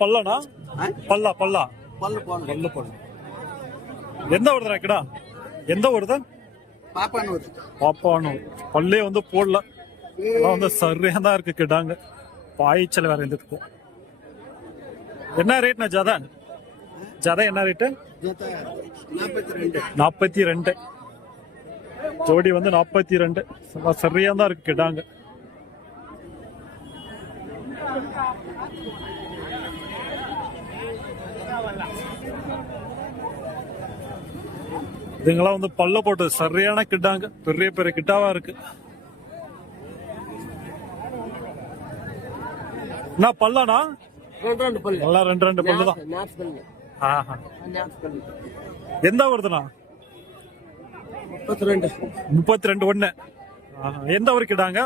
பல்லனா பல்லா பல்லா பல்லு போன பல்லு பல்லு எந்த வருதுடா கிடா எந்த வருது பாப்பான்னு பாப்பானு பல்லே வந்து போடல எல்லாம் வந்து சரியா தான் இருக்கு கிடாங்க பாய்ச்சல் வேற இருந்துருக்கு என்ன ரேட்னா ஜதா ஜதா என்ன ரேட்டு 42 ஜோடி வந்து 42 சரியா தான் இருக்கு கிடாங்க இதுங்கெல்லாம் வந்து பல்ல போட்டு சரியான கிட்டாங்க பெரிய பெரிய கிட்டாவா இருக்கு என்ன பல்லனா எல்லாம் ரெண்டு பல்லு தான் எந்த வருதுண்ணா 32 ஒண்ணு எந்த ஊருக்கு கிட்டாங்க